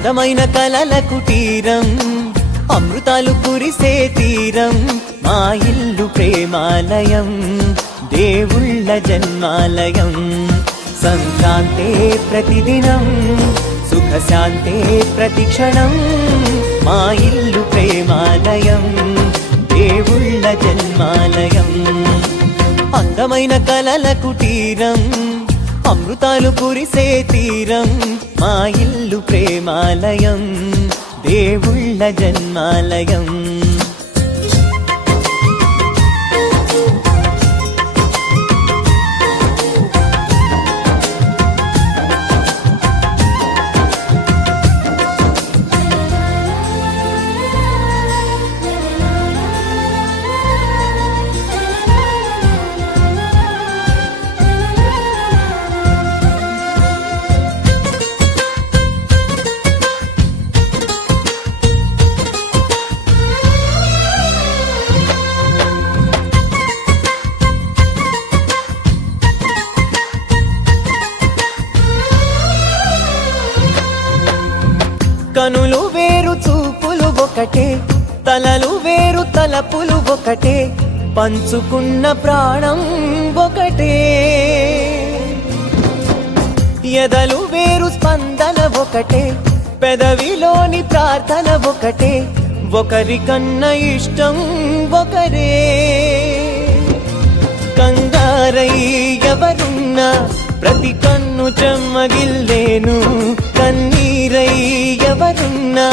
అందమైన కలల కుటీరం, అమృతాలు కురిసే తీరం, మా ఇల్లు ప్రేమాలయం, దేవుళ్ళ జన్మాలయం. సంక్రాంతే ప్రతిదినం, సుఖశాంతే ప్రతిక్షణం, మా ఇల్లు ప్రేమాలయం, దేవుళ్ళ జన్మాలయం. అందమైన కలల కుటీరం, అమృతాలు కురిసే తీరం, మా ఇల్లు ప్రేమాలయం, దేవుళ్ళ జన్మాలయం. కనులు వేరు చూపులు ఒకటే, తలలు వేరు తలపులు ఒకటే, పంచుకున్న ప్రాణం ఒకటే. ఎదలు వేరు స్పందన ఒకటే, పెదవిలోని ప్రార్థన ఒకటే, ఒకరికన్నా ఇష్టం ఒకరే. కంగారై ఎవరున్నా ప్రతి కన్ను చెమ్మగిల్లేను, కన్నీరై ఎవరున్నా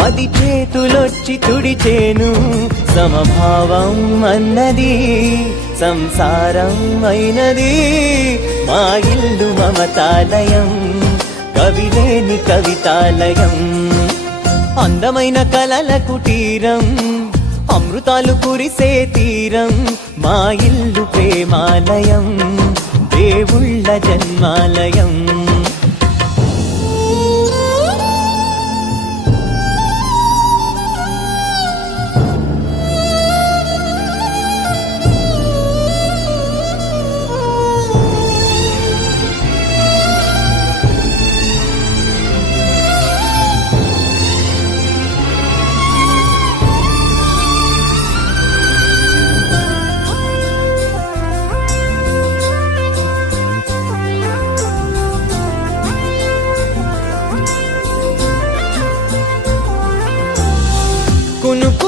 10 చేతులొచ్చి తుడిచేను. సమభావం అన్నది సంసారం అయినది, మా ఇల్లు మమతాలయం, కవిలేని కవితాలయం. అందమైన కలల కుటీరం, అమృతాలు కురిసే తీరం, మా ఇల్లు ప్రేమాలయం, దేవుళ్ళ జన్మాలయం. కునుకు